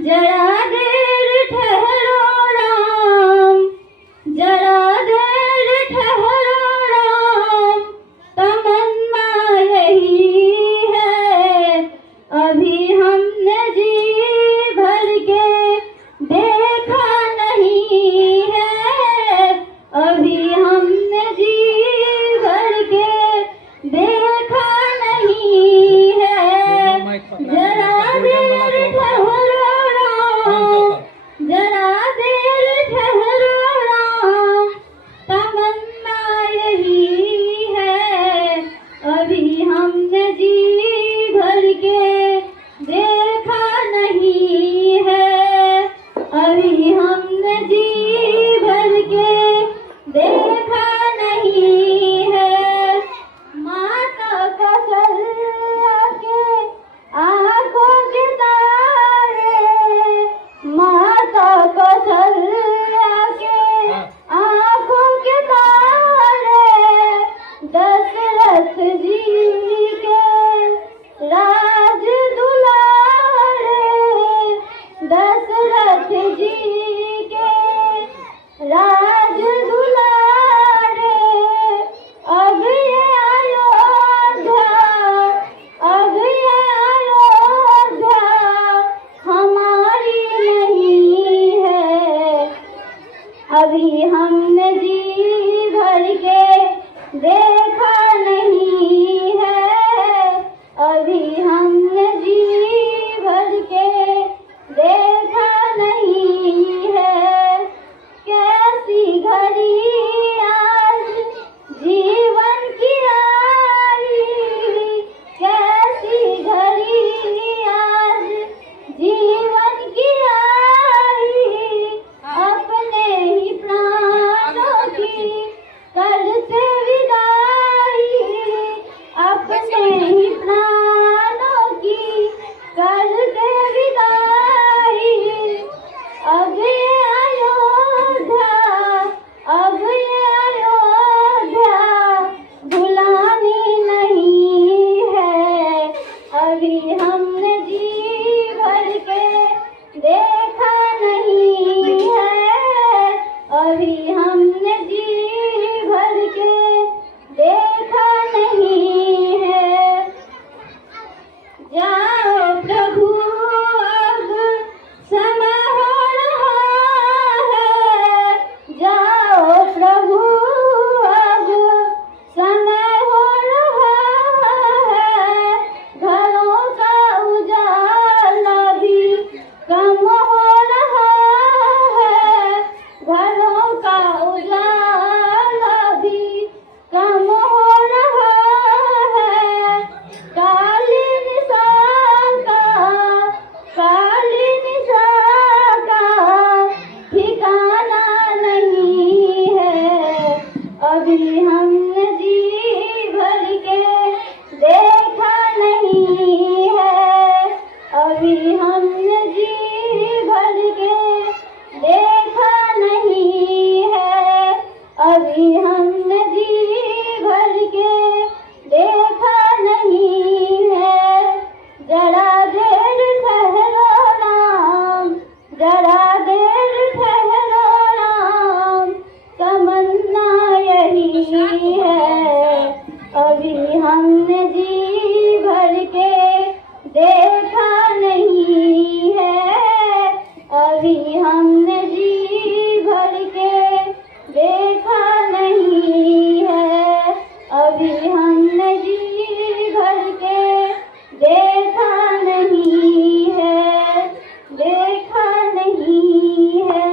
जरा देर ठहरो राम, जरा देर ठहरो राम, तमन्ना यही है, अभी हमने जी भर के देखा नहीं है, अभी हमने जी भर के देखा नहीं है। जरा देर ठहरो राम, जरा देर ठहरो राम, तमन्ना यही है, अभी हमने जी भर के देखा नहीं है, अभी हमने जी भर के देखा नहीं है। माता कौशल्या के आंखों के तारे, माता कौशल्या के आंखों के तारे, दशरथ जी के राज दुलारे, दशरथ जी के राज दुलारे, अब ये अयोध्या, अब ये अयोध्या हमारी नहीं है, अभी हमने जी भर के देखा नहीं है, अभी हमने जी भर के देखा नहीं है। कैसी घड़ी आज जीवन की आई, कैसी घड़ी आज जीवन की आई, अपने ही प्राणों की करते विदाई, अपने ही प्राणों की करते विदाई। अब ये अयोध्या, अब ये अयोध्या भुलानी नहीं है, अभी हमने जी भर के देखा नहीं है, अभी हमने जी भर के देखा नहीं है। जाओ प्रभु अब समय हो रहा है, जाओ प्रभु अब समय हो रहा है, घरों का उजाला भी कम हो रहा है, घरों का उजाला भी कम हो रहा है। काली निशान का, काली निशान का ठिकाना नहीं है, अभी हमने जी भर के देखा नहीं है, अभी हमने जी भर के देखा नहीं है, अभी हमने जी भर के देखा नहीं है। जरा देर ठहरो राम, जरा देर ठहरो राम, तमन्ना यही है, अभी हमने जी भर के देखा नहीं है, अभी हमने जी भर के देखा नहीं है, अभी हमने जी भर के देखा नहीं है, देखा नहीं है।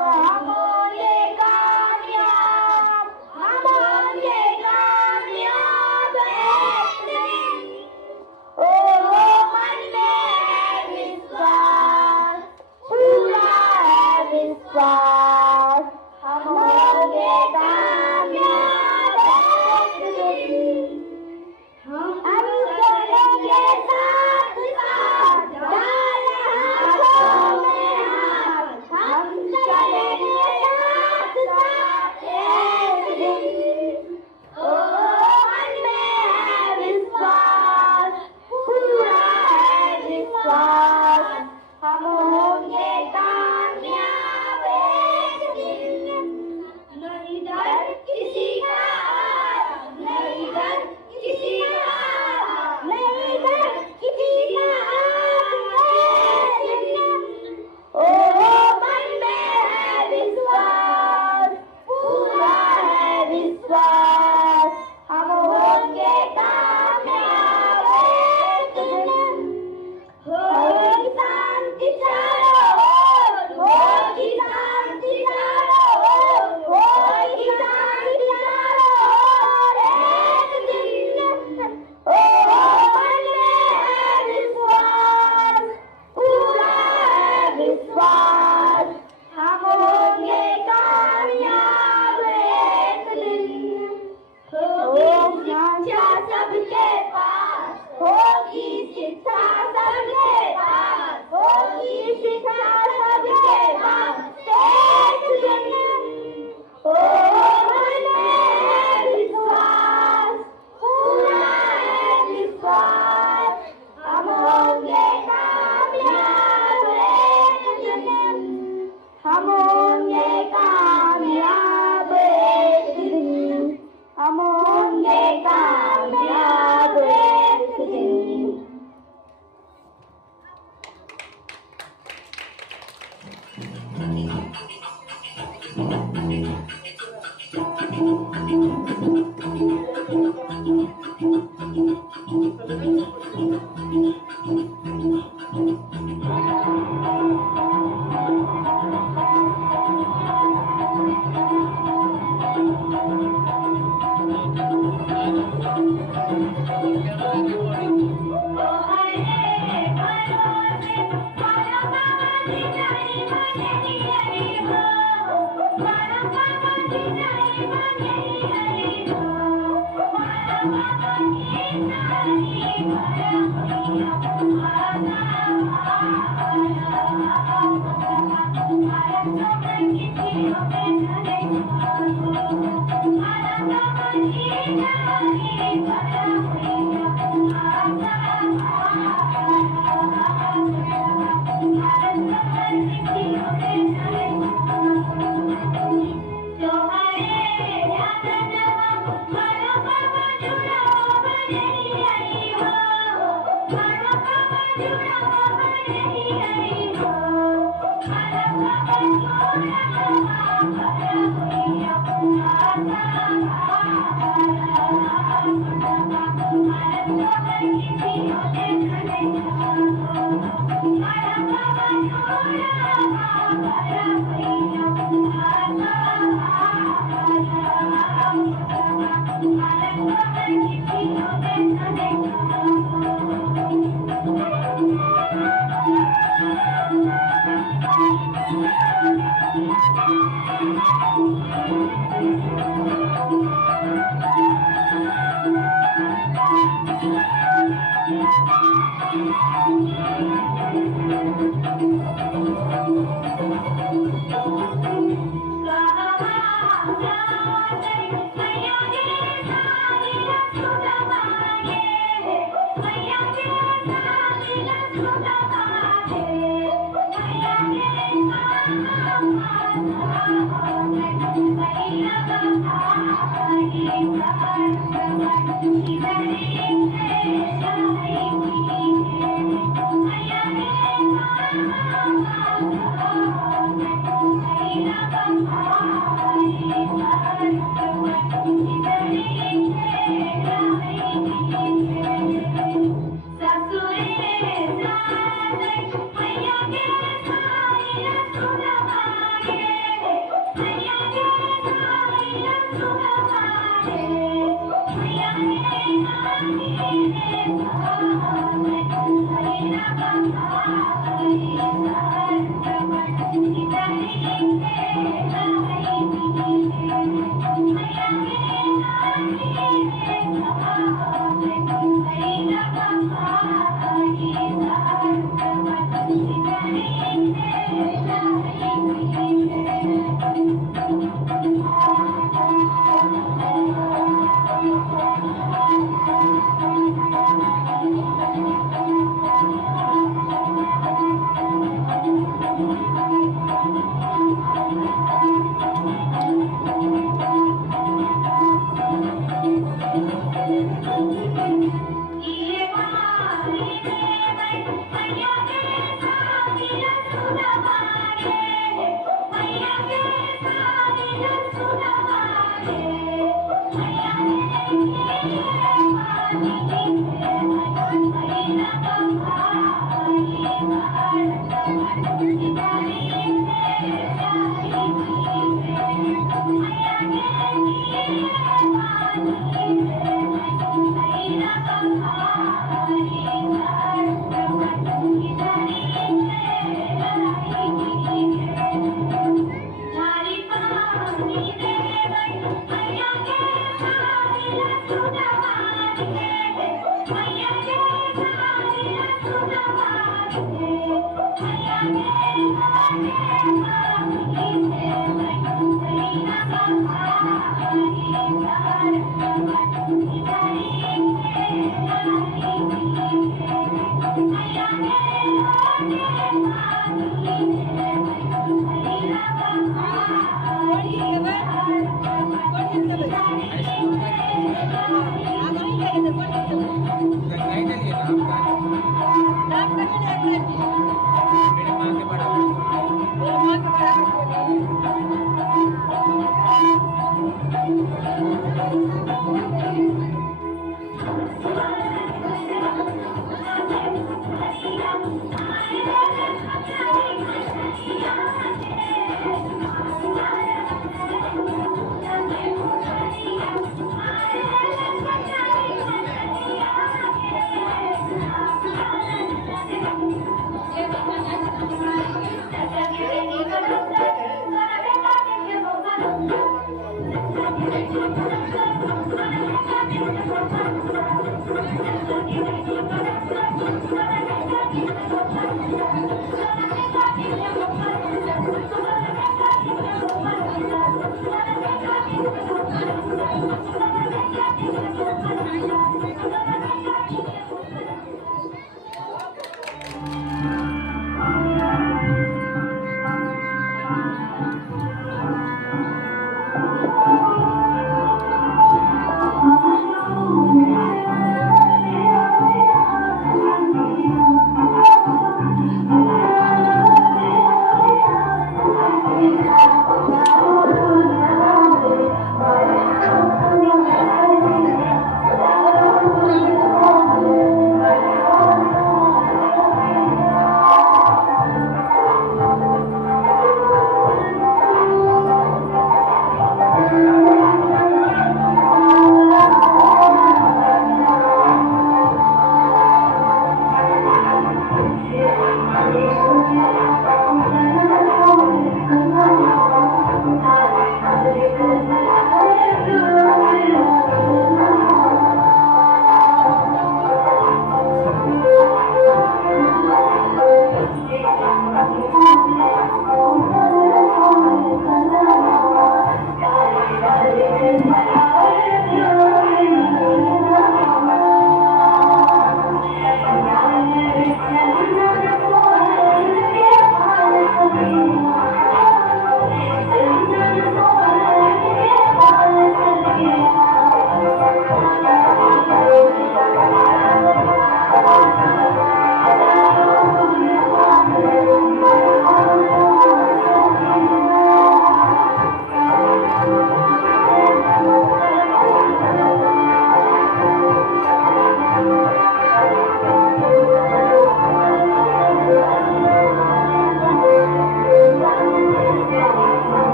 हम होंगे कामयाब, हम होंगे कामयाब एक दिन, ओ मन में है विश्वास, पूरा है विश्वास, हम होंगे कामयाब एक दिन। हम चलेंगे साथ साथ, डाल हाथों में हाथ, हम Thank you.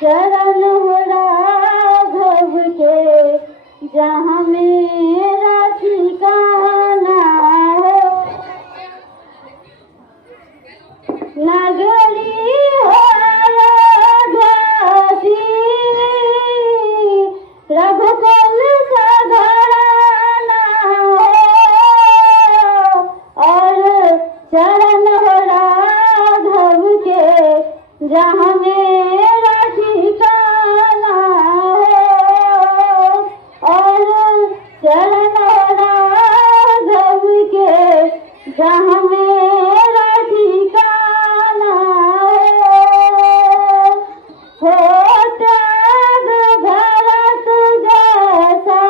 शरण हो राघव के, जहाँ मेरा ठिकाना है। नगरी हो अयोध्यासी, रघुकुल का घराना हो, और चरण हो राघव के, जहाँ मेरा ठिकाना हो, और चरण हो राघव के, जहाँ मेरा ठिकाना हो त्याग भरत जैसा,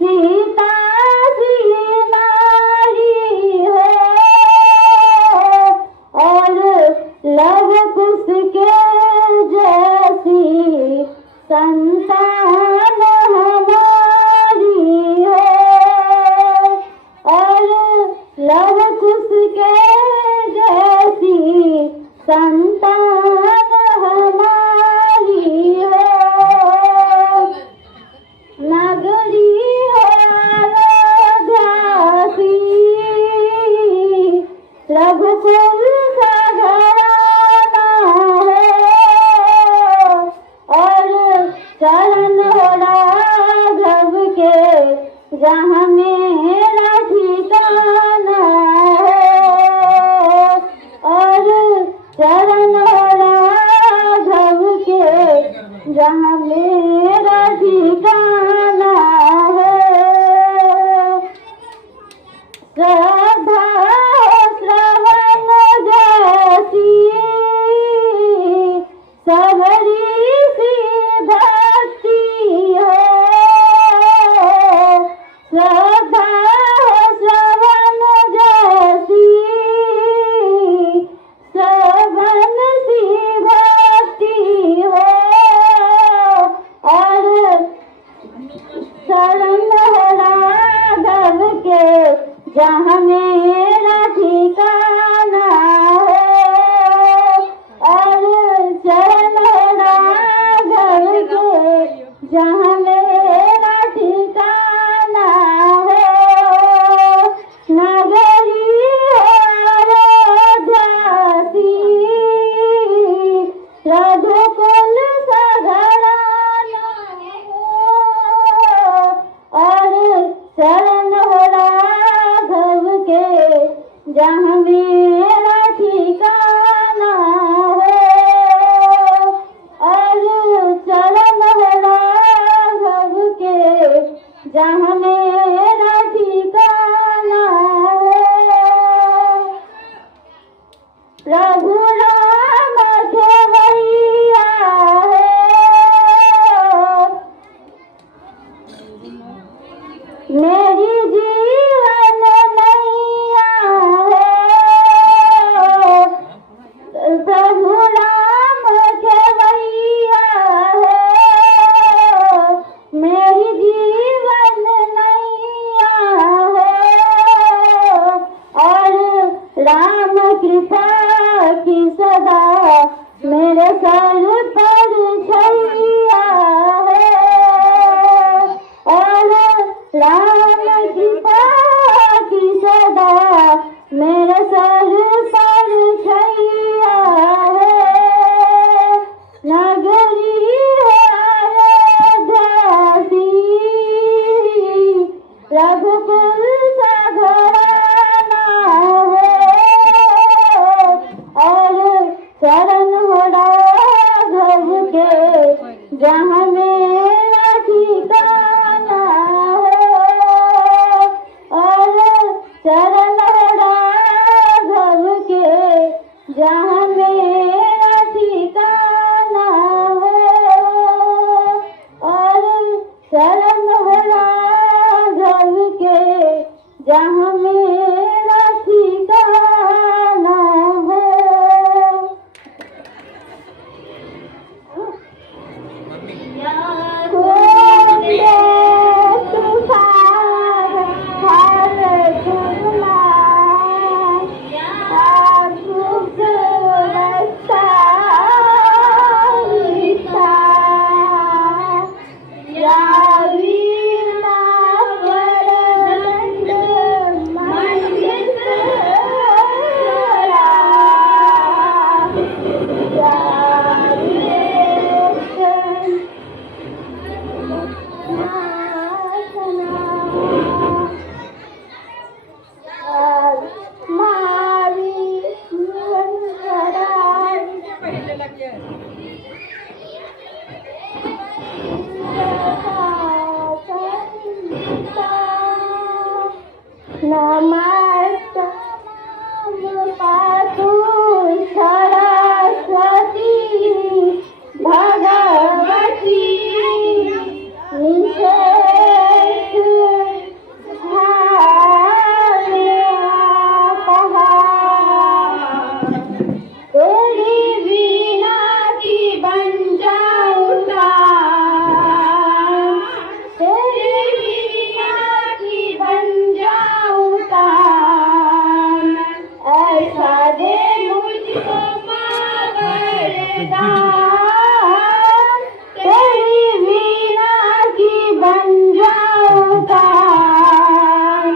सीता सी नारी हो, और लव कुश के जैसी संतान हमारी हो, और लव कुश के जैसी संतान हमारी हो। नगरी हो अयोध्यासी, रघुकुल का घराना है, और चरण हो राघव के, जहाँ मेरा ठिकाना है, और चरण हो राघव के, जहाँ मेरा ठिकाना है। श्रद्धा श्रवण जैसी, सबरी सी भक्ति हो, श्रद्धा श्रवण जैसी, सबन सी भक्ति हो, और शरण हो राघव के, जहाँ मेरा ठिकाना है, और शरण हो राघव के, जहाँ मेरा ठिकाना है। नगरी हो अयोध्यासी, रघुकुल का घराना हो, और शरण हो राघव के, जहाँ मेरा ठिकाना है, और चरण हो राघव के, जहाँ मेरा ठिकाना है। प्रभु राम खेवैया है, मेरी जीवन नैया है। प्रभु राम खेवैया है, मेरी जीवन नैया है, और राम कृपा की सदा मेरे सर पर छैया है, और राम कृपा की सदा मेरे सर पर छैया है। नगरी है अयोध्यासी, रघुकुल का घराना है, और चरण हो राघव पातु सरस्वती भगवती निषेध तेरी वीणा की बन जाऊं तान, तेरी वीणा की बन जाऊं तान, ऐसा दे मुझको माँ वरदान, तेरी वीणा की बन जाऊं तान,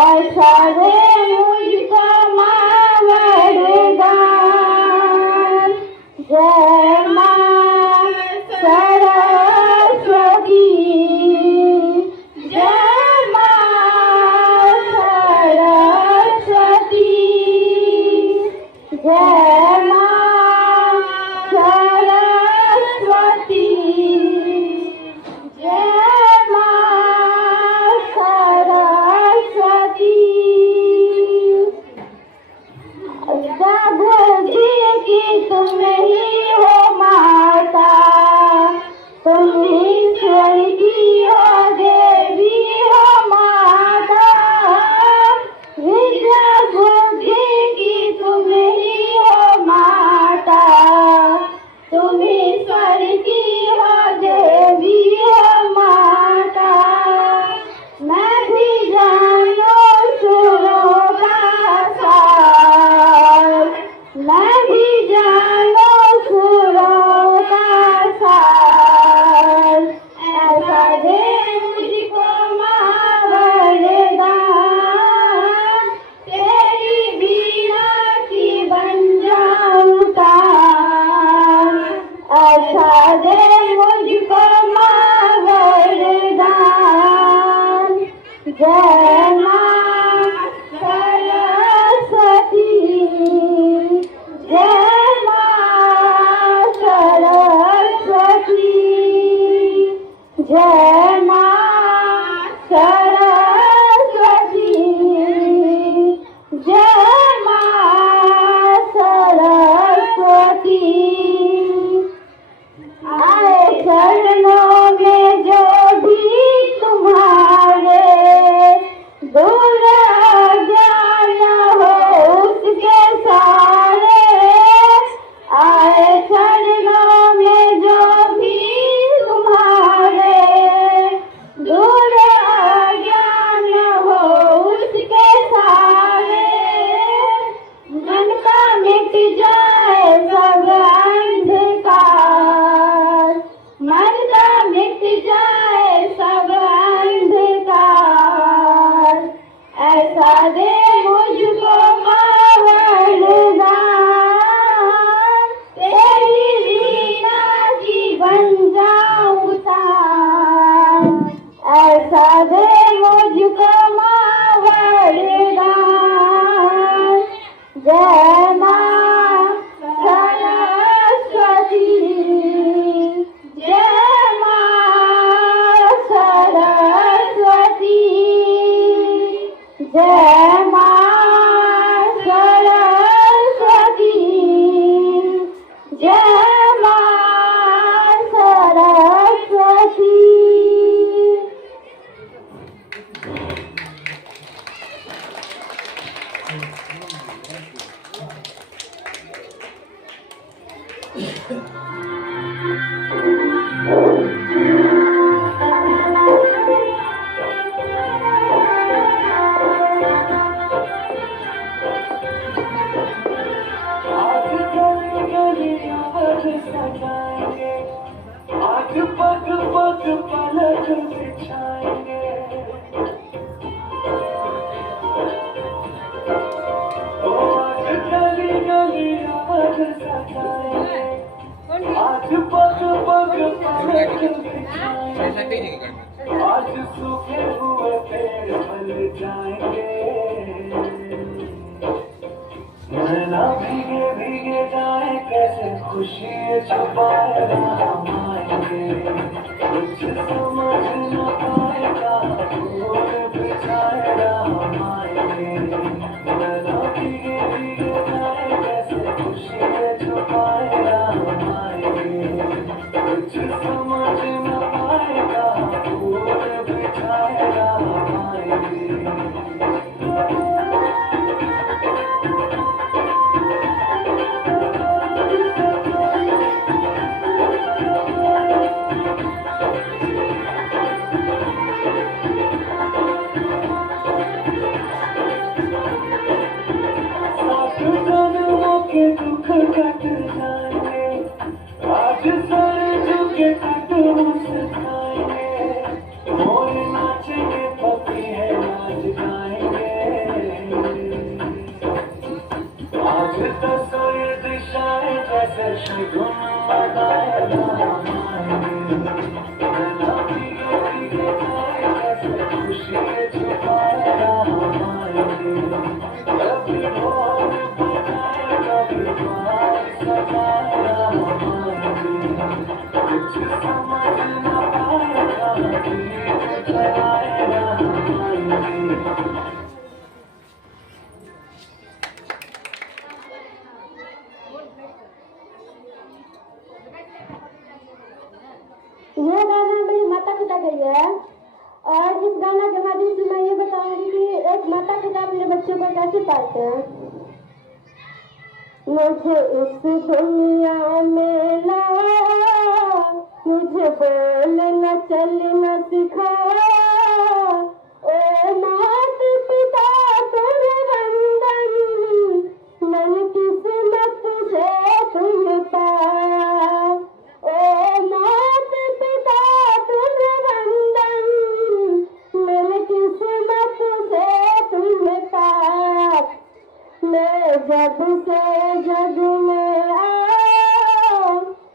ऐसा दे मुझको माँ वरदान। जय माँ सरस्वती, जय माँ सरस्वती, जय माँ सरस्वती, जय माँ सरस्वती। जागृति की तुम ही हो माता, तुम ईश्वर की हो देवी हो माता, विद्या बुद्धि की तुम ही हो माता, तुम ईश्वर की हो देवी हो माता। मैं भी जानो सुरों का सार, मैं भी जानो सुरों का सार, ऐसा दे मुझको माँ वरदान, तेरी वीणा की बन जाऊं तान, ऐसा दे मुझको माँ वरदान। जय माँ सरस्वती, जय माँ सरस्वती, जय माँ सरस्वती, जय माँ सरस्वती। आए चरणों में जो भी तुम्हारे, दूर अज्ञान हो उसके सारे, आए चरणों में जो भी तुम्हारे, दूर अज्ञान हो उसके सारे, मन का मिट जाए सब अंधकार, मन का मिट जाए सब अंधकार, ऐसा दे मुझको माँ वरदान, तेरी वीणा की बन जाऊं तान, ऐसा दे मुझको माँ वरदान। जय माँ सरस्वती, जय माँ सरस्वती, जय माँ सरस्वती, जय माँ सरस्वती। आज पग पग पलक बिछाएंगे, तो आज गली गली आज सजाएंगे, आज पग पग पलक बिछाएंगे, आज सूखे हुए पेड़ फल जाएंगे, नैना भीगे भीगे जाए कैसे खुशी छुपाए हमारे कुछ समझ न पाएगा फूल बिछाएगा हमारे गला भीगे भीगे जाए कैसे खुशी छुपाएगा हमारे कुछ समझ न पाएगा फूल बिछाएगा हमारे के दुख कट जाएंगे आज सर झुके कट मुस्काएंगे मोर नाचेंगे पति है नाच गाएंगे आज दसों ये दिशाएं जैसे शगुन लगाएगा हमारे गला भीगे भीगे जाए जैसे खुशी छुपाएगा हमारे कभी भोर कुछ समझ न पाएगा गीत चलाएगा ये गाना मेरी माता पिता का ही है और इस गाना के माध्यम से मैं ये बताऊंगी कि एक माता पिता अपने बच्चों को कैसे पालते हैं। मुझे इस दुनिया में लाया मुझे बोलना चलना सिखाया ओ माता पिता तुम्हें वंदन मन किस्मत से तुम्हें पाया ओ माता पिता तुम्हें वंदन मन किस्मत से तुम्हें पाया। मैं जब से जग में आया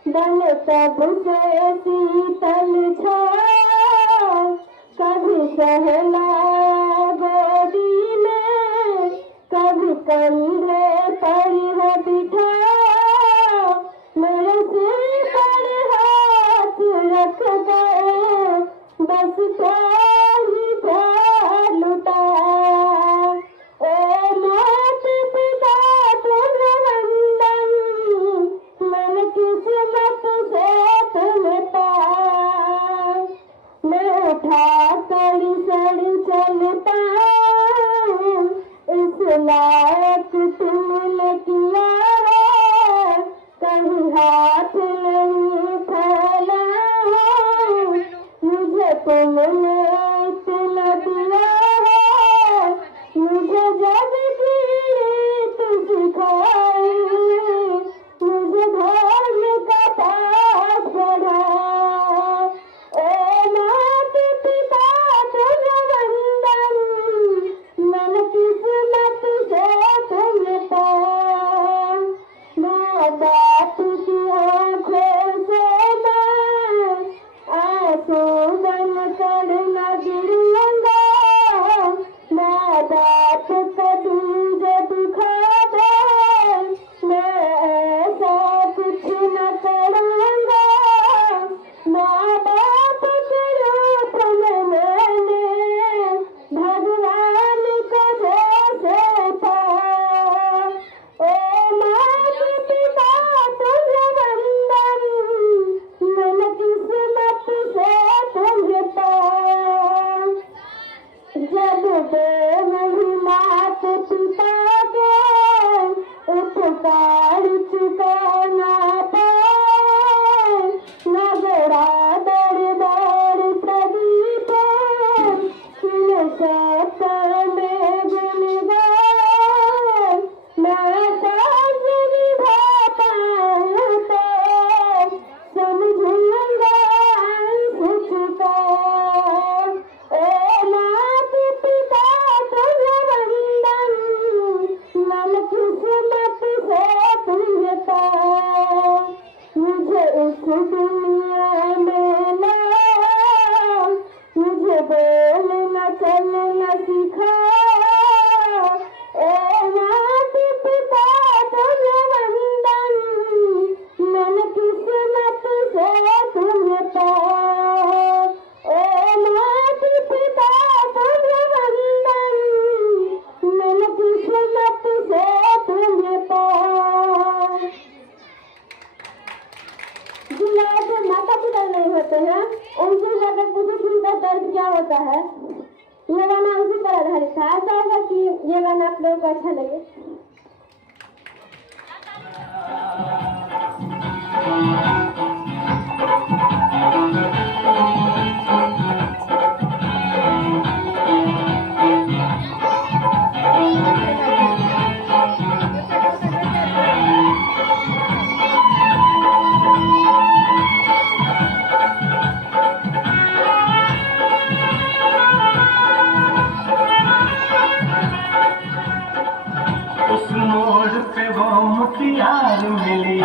बन तब से शीतल छाया कभी सहलाया गोदी में कभी कंधे पर है बिठाया मेरे सिर पर हाथ रख गए बस प्यार ही प्यार लुटाया ओ माता पिता तुम्हें वंदन मन किस्मत से तुम्हें पाया। मैं उठा कर सड़ चलता इस लायक तुमने किया है कहीं हाथ नहीं फैला मुझे तुमने इतना दिया है मुझे जब की रीत सिखाई मुझे धर्म का पाठ पढ़ाया ओ माता पिता तुम्हें वंदन मन किस्मत से तुम्हें पाया। मैं बात की आँखों से मैं आंसू बन कर न गिरूंगा मैं बात कभी जब खा दे मैं ऐसा कुछ न करूंगा माँ बाप के रूप में मैंने भगवान को जैसे पाया ओ माता पिता तुम्हें वंदन मन किस्मत से तुम्हें पाया। जब मेरी माता पिता के उपकार चुकाना पाए नगरा दर दर प्रदीप में गुन गाए मैं काज निभा पाऊं तो समझूंगा सुखता ओ माता पिता तुम्हें वंदन मन किस्मत से तुम्हें पाया। मुझे इस दुनिया में लाया मुझे बोलना चलना सिखाया ओ माता पिता तुम्हें वंदन यहाँ पे माता पिता नहीं होते हैं, उनसे जाकर पूछो कि उनका दर्द क्या होता है। ये गाना उसी पर आधारित था। ऐसा होगा कि ये गाना आप लोगों को अच्छा लगे। उस मोड़ पे वो मुटियार मिली,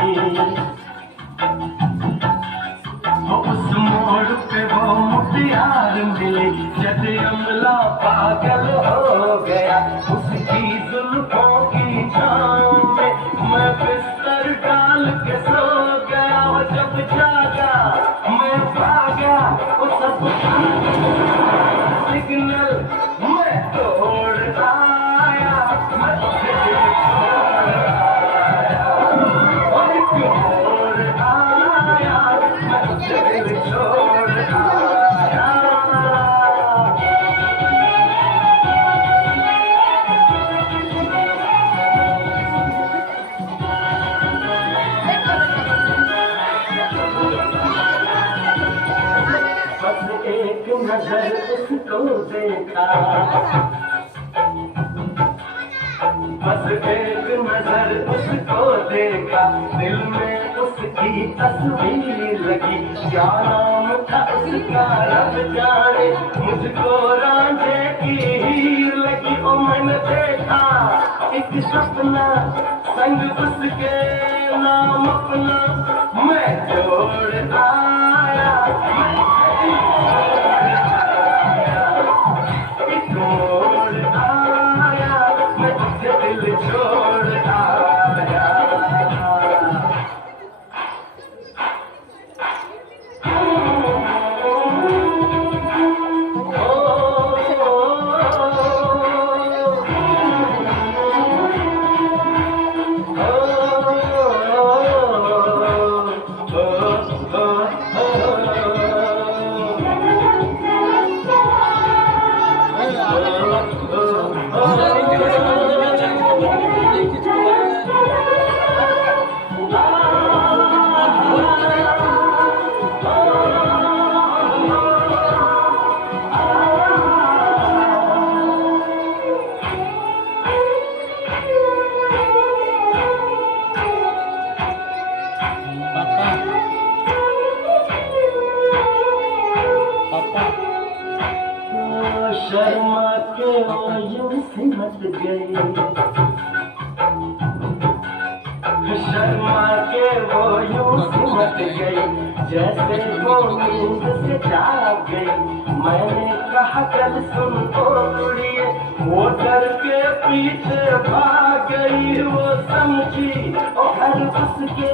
उस मोड़ पे वो मुटियार मिली, जब अमला पागल हो गया उसकी जुल्फों की छाँव में, मैं बिस्तर डाल के सो गया, वो जब जागा मैं भागा, वो सब सिग्नल मैं तोड़ आया, मैं एक नजर उसको देखा, बस एक नजर उसको देखा, दिल में उसकी तस्वीर लगी, क्या नाम था उसका रब जाने, मुझको रांझे की हीर लगी। ओ मैंने देखा एक सपना संग उसके नाम अपना, मैं जोड़ आया, एक मोड़ आया, मैं तुझे दिल छोड़ आया। शर्मा के वो यूं सिमट गई, शर्मा के वो यूं सिमट गई, जैसे वो नींद से जाग गई। मैंने कहा कल सुन तो कुड़िए, वो डर के पीछे भाग गई, वो समझी और घर उसके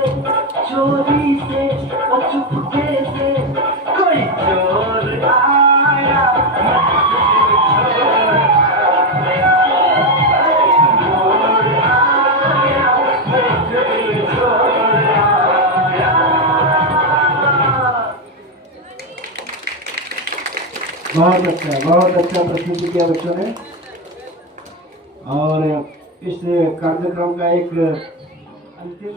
चोरी से और चुपके से कोई चोर आया, बहुत अच्छा प्रस्तुति किया बच्चों ने। और इस कार्यक्रम का एक अंतिम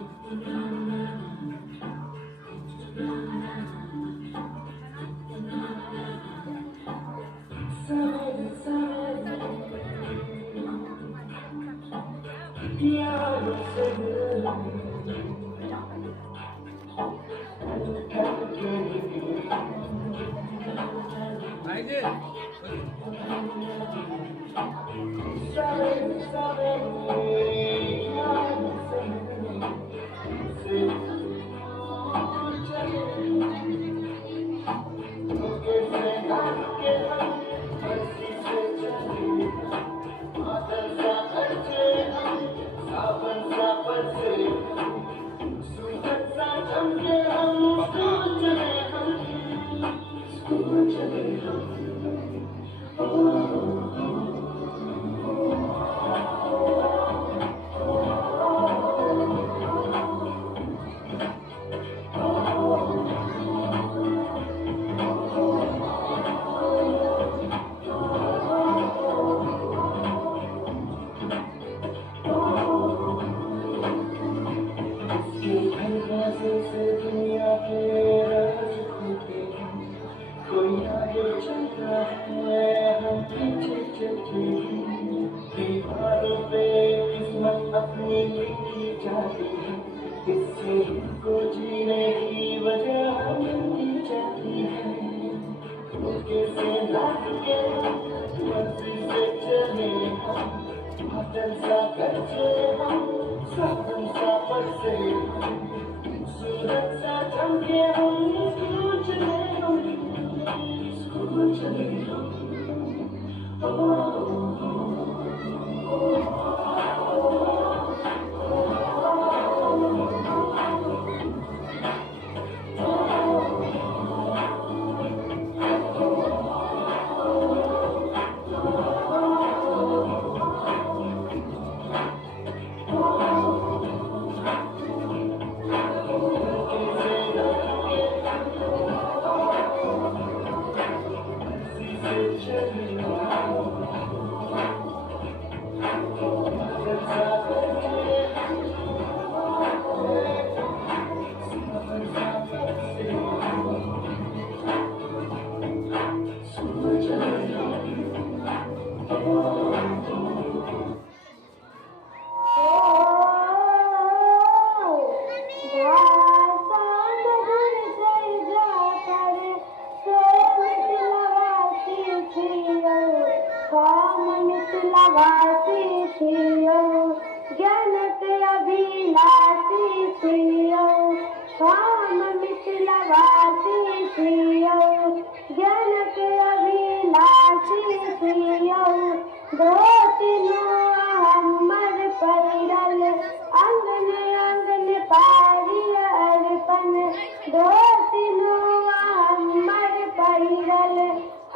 धोतिनुआ हमर पहिरल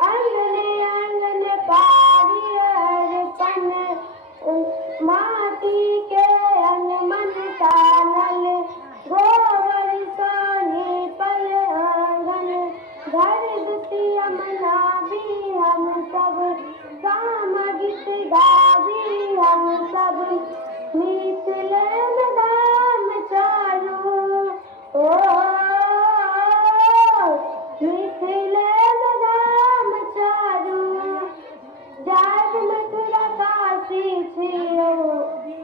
अंगने अंगने पारी अर्पण माटी के अनमन तानल गोबर सोनी पल आंगन घर दुतिया मनाबी हम सब साम गीत गाबी हम सब मिथिले में धाम चालू ओ मिथिले में धाम चालू जात मथुरा काशी छियौ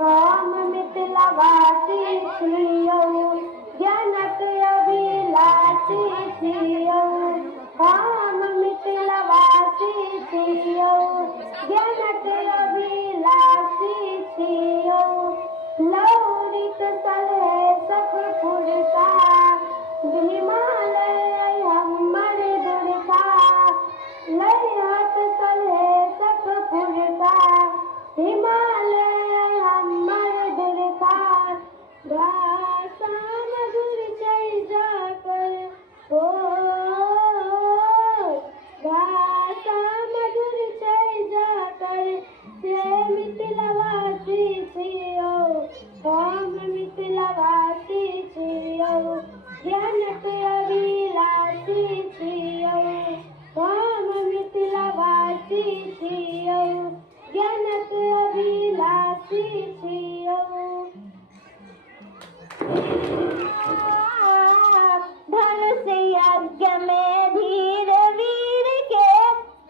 हम मिथिला वासी छियौ ज्ञानक अभिलाषी छियौ हम मिथिला वासी छियौ ज्ञानक अभिलाषी छियौ लौरिक सलहे सतपुर का हिमालय हमर दुर्गा लहत सलहे सतपुर का हिमालय हमर दुर्गा भाषा मधुर चल जाकर ओ भाषा मधुर चल जाकर से मिथिलावासी छियौ हम मिथिलावासी छियौ ज्ञानक अभिलाषी छियौ हम मिथिलावासी छियौ ज्ञानक अभिलाषी छियौ धनुष यज्ञ में धीर वीर के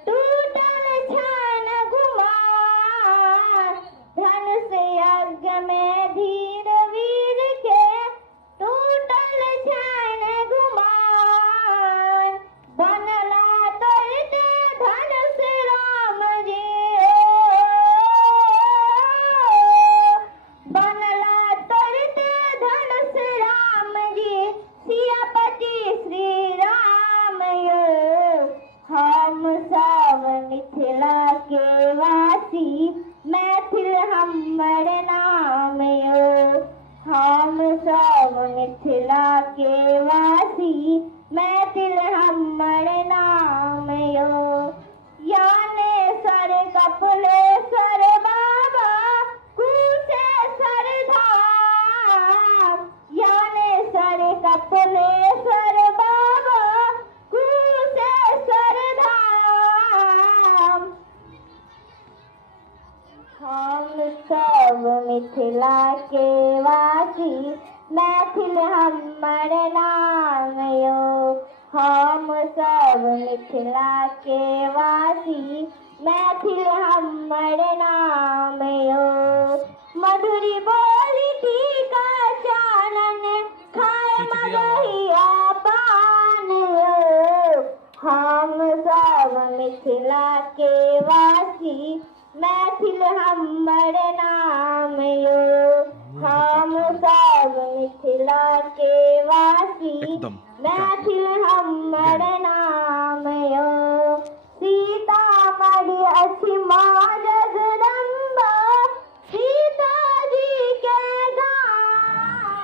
टूटल छान गुमान धनुष यज्ञ में धीर वीर के टूटल छान गुमान बनला तोरते धनुष राम जी बनला तोरते धनुष राम जी सियापति श्री राम यो हम सब मिथिला के वासी मैथिल हमर नाम यो हम सब मिथिला के वासी मैथिल हमर नाम यो याने सर कपिलेश्वर बाबा कुशेश्वर धाम याने सर कपिलेश्वर बाबा कुशेश्वर धाम हम सब मिथिला के वासी मैथिल हमर नाम यो हम सब मिथिला के वासी मैथिल हमर नाम यो मधुरी बोली टीका चानन खाए मगहिया पान यो हम सब मिथिला के वासी मैथिल हमर नाम यो हम सब मिथिला के वासी एकदम मैथिल हमर नाम यो सीतामढ़ी अछि माँ जगदम्बा सीताजी के गाँव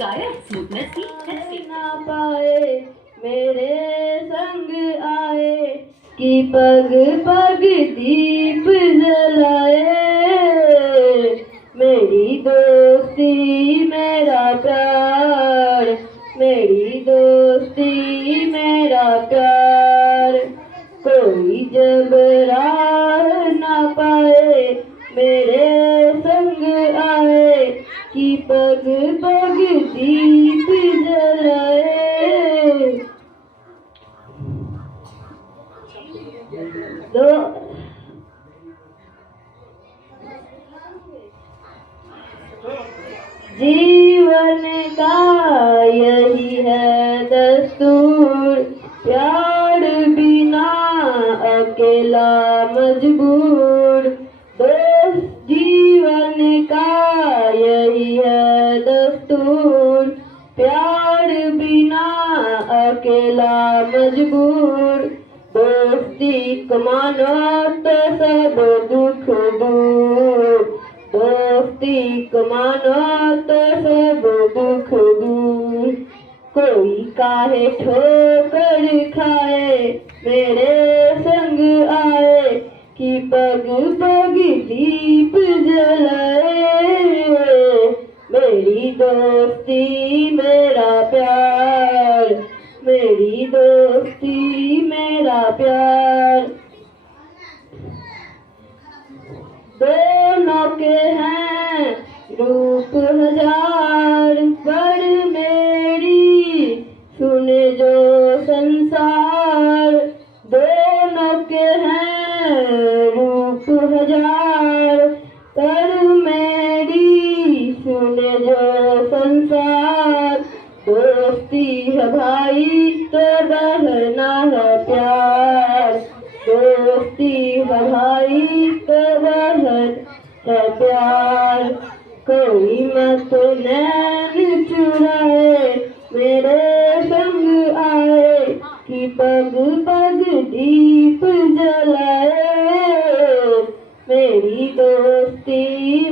गायक स्मूथनेस की टेस्टिंग। ना पाए मेरे संग आए कि पग पग दीप जलाए। मेरी दोस्ती मेरा प्यार, मेरी दोस्ती मेरा प्यार। कोई जब राह ना पाए मेरे संग आए कि पग पग दीप जलाए। जीवन का यही है दस्तूर, प्यार बिना अकेला मजबूर। दोस्त जीवन का यही है दस्तूर, प्यार बिना अकेला मजबूर। दोस्ती को मानो तो सब दुख दूर, दोस्ती को मानो तो सब दुख दूर। कोई काहे ठोकर खाए मेरे संग आए कि पग पग दीप जलाए। मेरी दोस्ती मेरा प्यार, मेरी दोस्ती मेरा प्यार। दोनों के हैं रूप हजार, पर मेरी सुने जो संसार। दोनों के हैं रूप हजार, पर मेरी सुने जो संसार। दोस्ती है भाई तो रहना है प्यार, दोस्ती है भाई तो रहना है प्यार। कोई मत नैन चुराए मेरे संग आए कि पग पग दीप जलाए। मेरी दोस्ती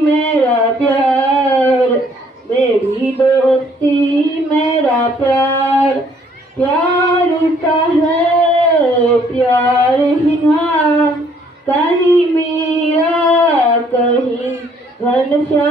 मेरा प्यार, मेरी दोस्ती मेरा प्यार। प्यार का है प्यार ही नाम, कहीं मीरा कहीं घनश्याम।